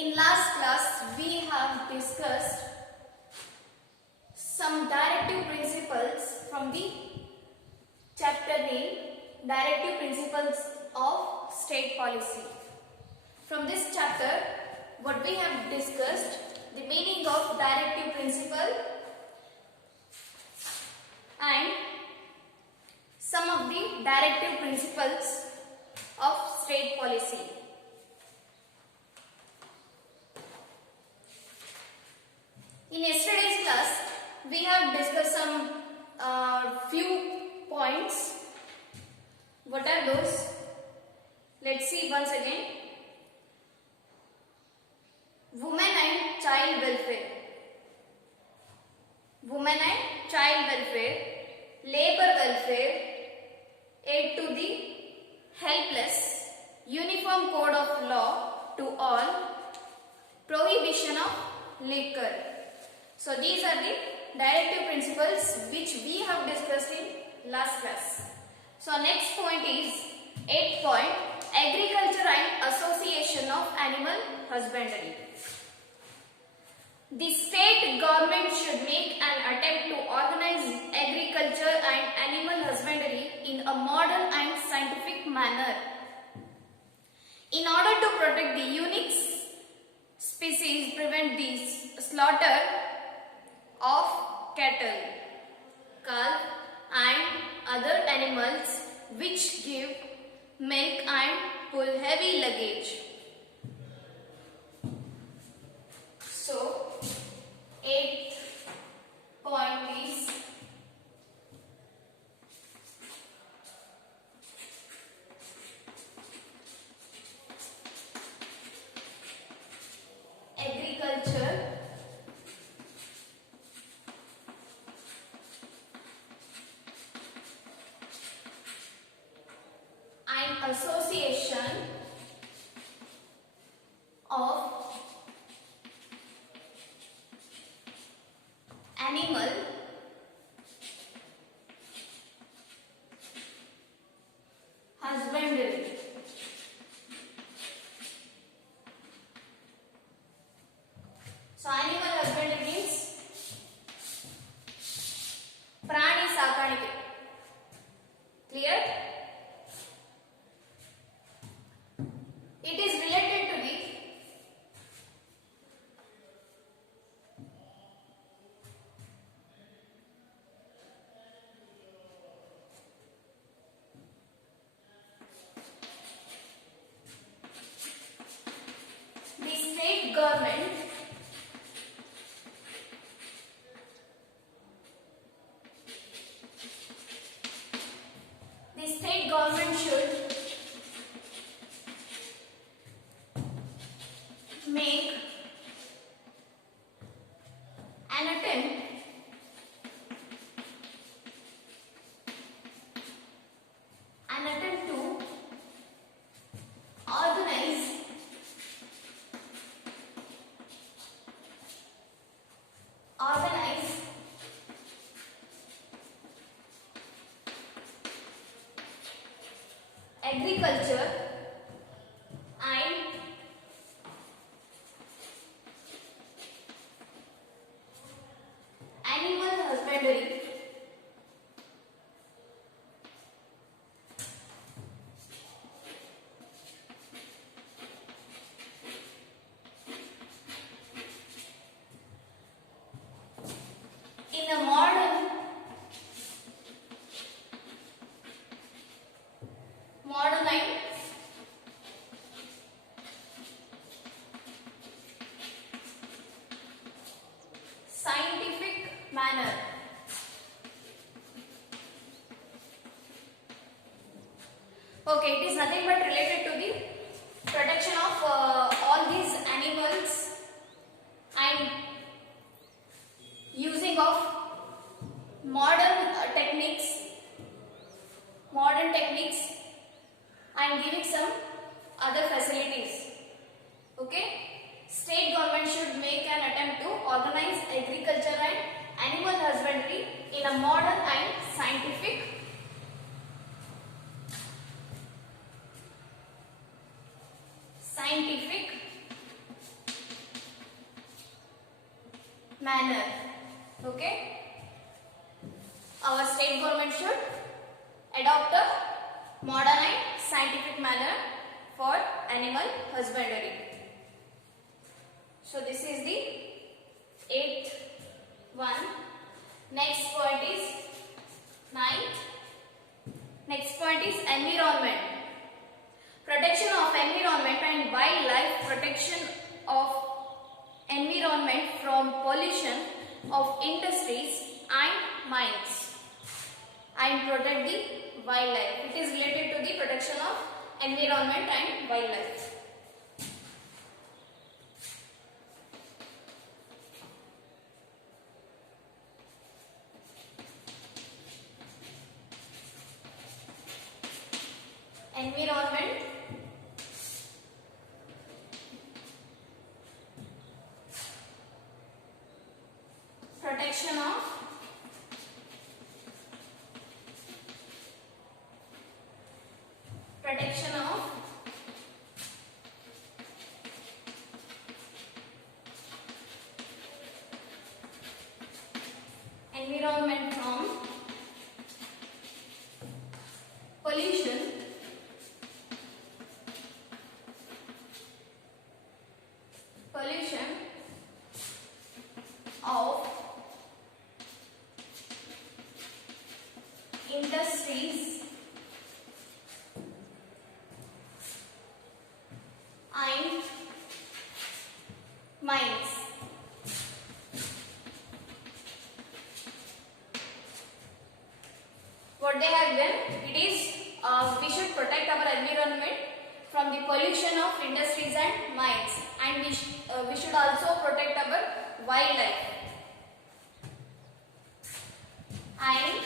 In last class, we have discussed some directive principles from the chapter name Directive Principles of State Policy. From this chapter, what we have discussed, the meaning of directive principle and some of the directive principles of state policy. In yesterday's class, we have discussed some few points. What are those? Let's see once again. Women and child welfare. Women and child welfare, labor welfare, aid to the helpless, uniform code of law to all, prohibition of liquor. So these are the directive principles which we have discussed in last class. So next point is 8th point, agriculture and association of animal husbandry. The state government should make an attempt to organize agriculture and animal husbandry in a modern and scientific manner in order to protect the unique species, prevent the slaughter of cattle, calf and other animals which give milk and pull heavy luggage. So, 8th point is agriculture and association of animal husbandry. So animal husbandry means prani sakanike. Clear? It is related to the state government should make an attempt to organize agriculture and animal husbandry in a modern and scientific manner. Okay, it is nothing but related to the protection of all these animals and using of modern techniques and giving some other facilities. Okay, state government should make an attempt to organize agriculture and animal husbandry in a modern and scientific manner. Okay, our state government should adopt a modern and scientific manner for animal husbandry. So this is the 8th one. Next point is 9th. Next point is environment. Protection of environment and wildlife. Protection of environment from pollution of industries and mines, and protect the wildlife. It is related to the protection of environment and wildlife. Environment, protection of environment from pollution of industries and mines. What they have done, it is we should protect our environment from the pollution of industries and mines, and we should also protect our wildlife and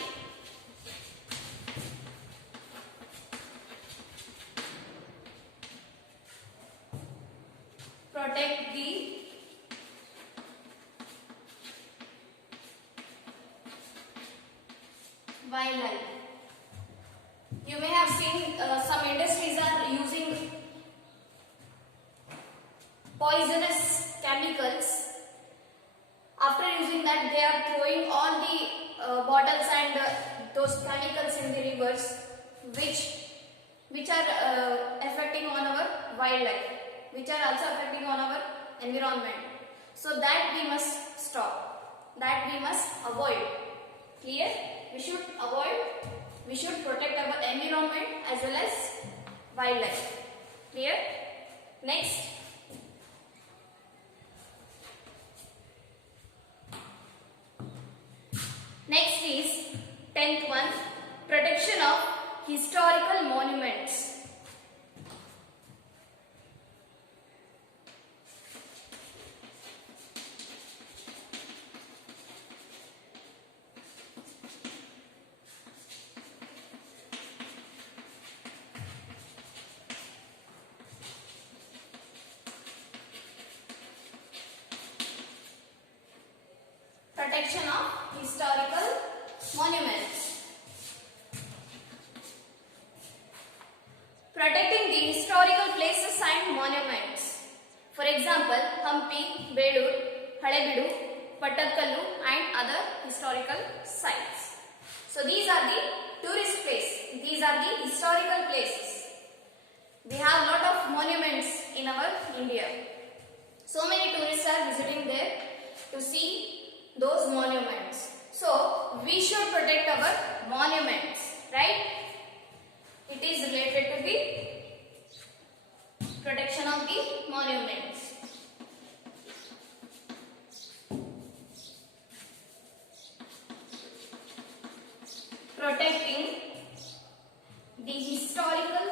protect the wildlife. You may have seen some industries are using poisonous chemicals. After using that, they are throwing all the bottles and those chemicals in the rivers, which are affecting on our wildlife, which are also affecting on our environment. So that we must stop, that we must avoid. Clear? We should avoid, we should protect our environment as well as wildlife. Clear? Next. Next is 10th one, protection of historical monuments. Protection of historical monuments. Protecting the historical places and monuments. For example, Hampi, Belur, Halebeedu, Pattakkallu and other historical sites. So these are the tourist places. These are the historical places. We have lot of monuments in our India. So many tourists are visiting there to see those monuments. So we should protect our monuments, right? It is related to the protection of the monuments. Protecting the historical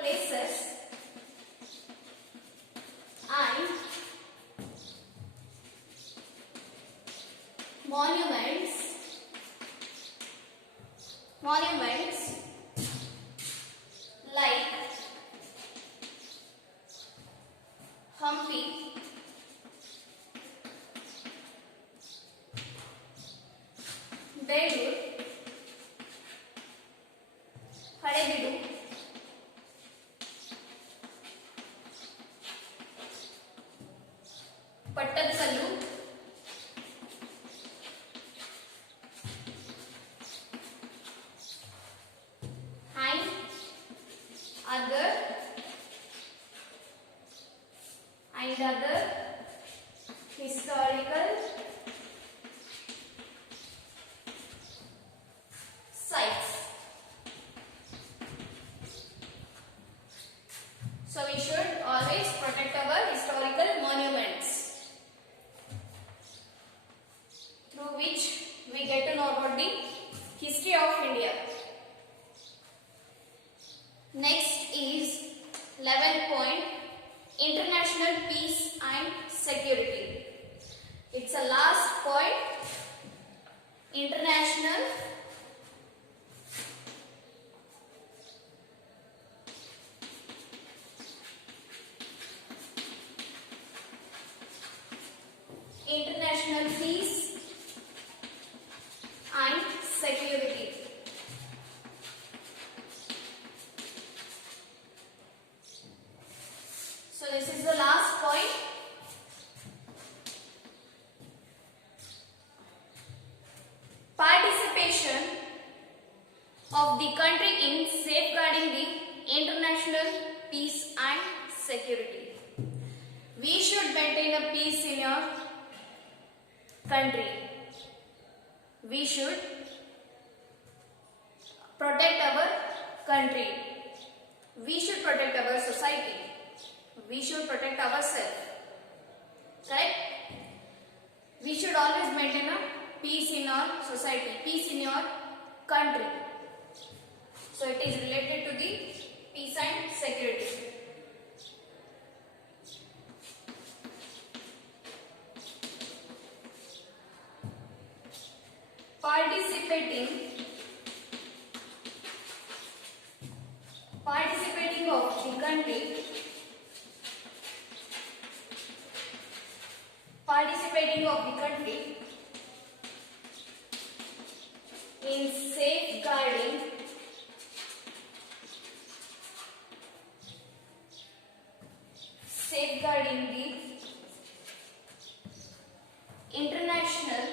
places and monuments like Hampi, Belur, Halebeedu, the history of India. Next is 11 point, international peace and security. It's a last point, international peace and security. So this is the last point. Participation of the country in safeguarding the international peace and security. We should maintain a peace in your country. We should protect our country. We should protect our society. We should protect ourselves. Right? We should always maintain a peace in our society, peace in your country. So it is related to the peace and security. Participating of the country, in safeguarding the international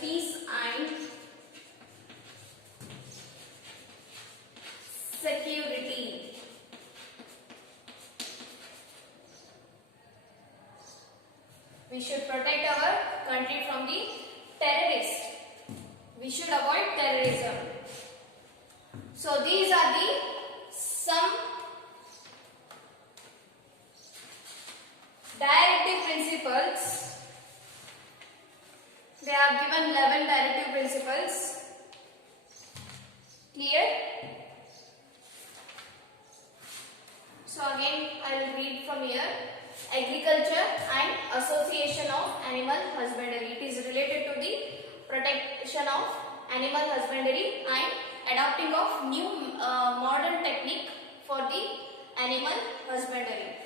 peace and security. We should protect our country from the terrorists. We should avoid terrorism. So these are the some directive principles. They have given 11 directive principles. Clear? So again I will read from here. Agriculture and association of animal husbandry. It is related to the protection of animal husbandry and adopting of new modern technique for the animal husbandry.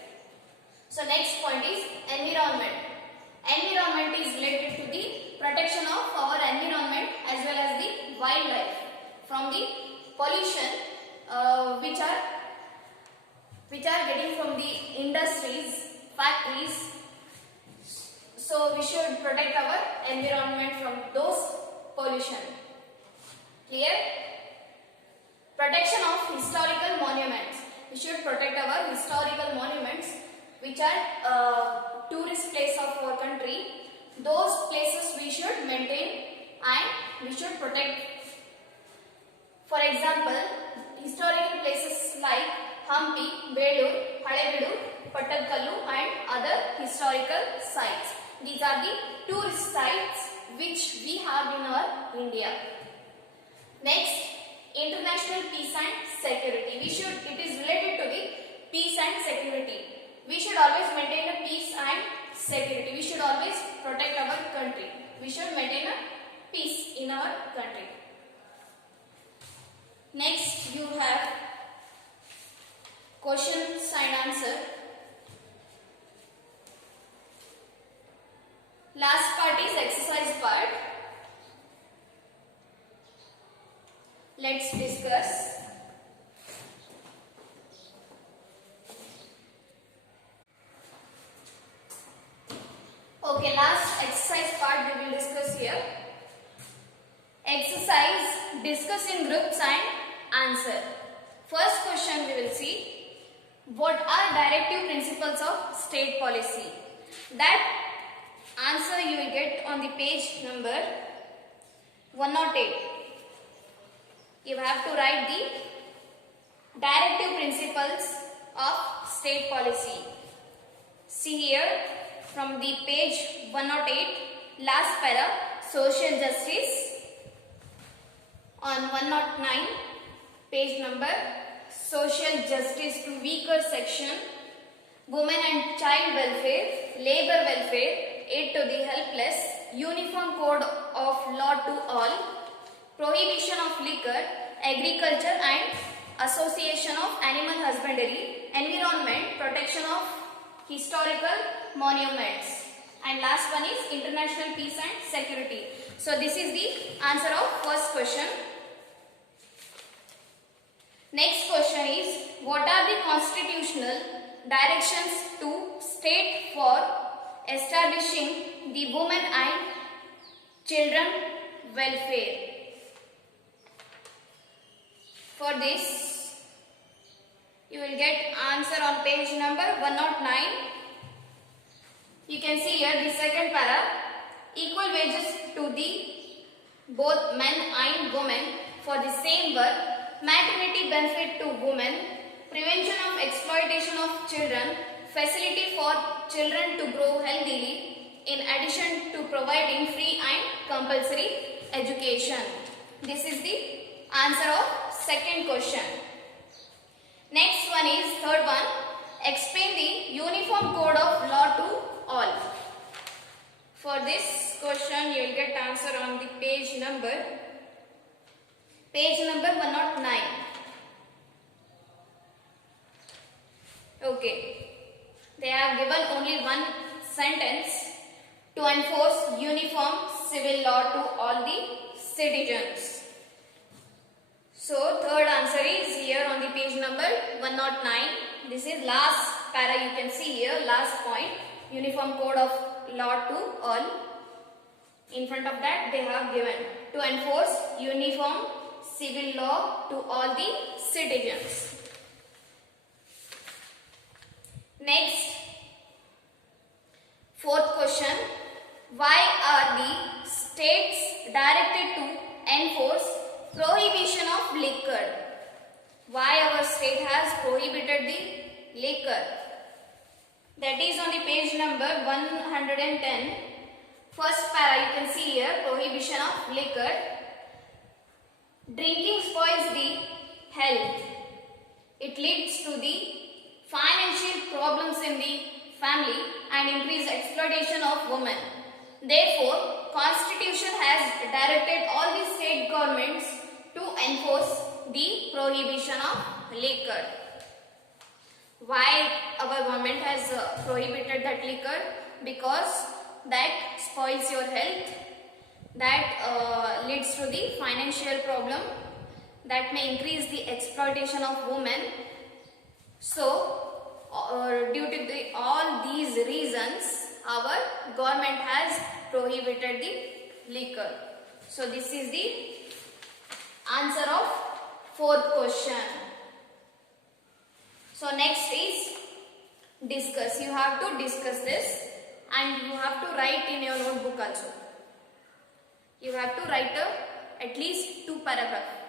So next point is environment. Environment is related to the protection of our environment as well as the wildlife from the pollution which are getting from the industries, factories. So we should protect our environment from those pollution. Clear? Protection of historical monuments. We should protect our historical monuments which are tourist place of our country. Those places we should maintain and we should protect. For example, historical places like Hampi, Belur, Halebeedu, Pattalkallu and other historical sites. These are the tourist sites which we have in our India. Next, international peace and security. It is related to the peace and security. We should always maintain a peace and security. We should always protect our country. We should maintain a peace in our country. Next, you have questions and answer. Last part is exercise part. Let's discuss. Okay, last exercise part we will discuss here. Exercise, discuss in groups and answer. First question we will see. What are directive principles of state policy? That answer you will get on the page number 108. You have to write the directive principles of state policy. See here from the page 108, last para, social justice. On 109, page number, social justice to weaker section, women and child welfare, labor welfare, aid to the helpless, uniform code of law to all, prohibition of liquor, agriculture and association of animal husbandry, environment, protection of historical monuments, and last one is international peace and security. So this is the answer of first question. Next question is, what are the constitutional directions to state for establishing the women and children welfare? For this, you will get answer on page number 109. You can see here the second para, equal wages to the both men and women for the same work, maternity benefit to women, prevention of exploitation of children, facility for children to grow healthily, in addition to providing free and compulsory education. This is the answer of second question. Next one is third one. Explain the uniform code of law to all. For this question, you will get answer on the page number 109. Okay. They have given only one sentence: to enforce uniform civil law to all the citizens. So third answer is here on the page number 109. This is last para, you can see here, last point, uniform code of law to all. In front of that they have given to enforce uniform civil law to all the citizens. Next, fourth question. Why are the states directed to enforce prohibition of liquor? Why our state has prohibited the liquor? That is on the page number 110. First para, you can see here, prohibition of liquor. Drinking spoils the health. It leads to the financial problems in the family and increased exploitation of women. Therefore, Constitution has directed all the state governments to enforce the prohibition of liquor. Why our government has prohibited that liquor? Because that spoils your health, that leads to the financial problem, that may increase the exploitation of women. So, due to all these reasons, our government has prohibited the liquor. So, this is the answer of fourth question. So, next is discuss. You have to discuss this and you have to write in your notebook also. You have to write at least 2 paragraphs.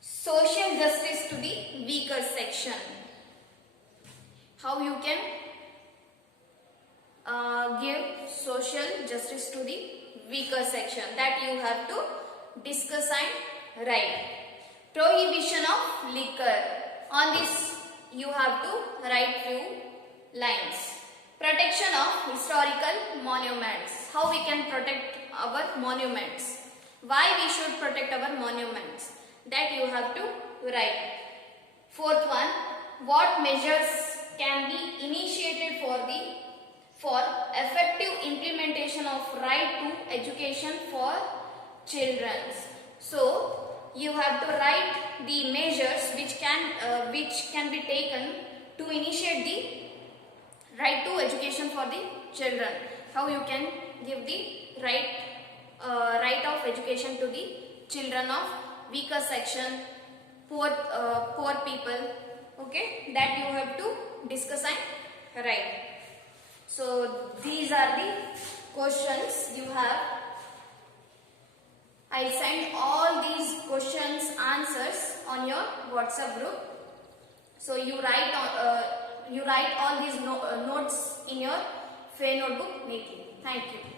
Social justice to the weaker section. How you can give social justice to the weaker section, that you have to discuss and write. Prohibition of liquor. On this you have to write few lines. Protection of historical monuments. How we can protect our monuments. Why we should protect our monuments. That you have to write. Fourth one, what measures can be initiated for effective implementation of right to education for children. So you have to write the measures which can be taken to initiate the right to education for the children. How you can give the right of education to the children of weaker section, poor people. Okay, that you have to discuss and write. So these are the questions you have. I send all these questions answers on your WhatsApp group. So you write all these notes in your fair notebook neatly. Thank you.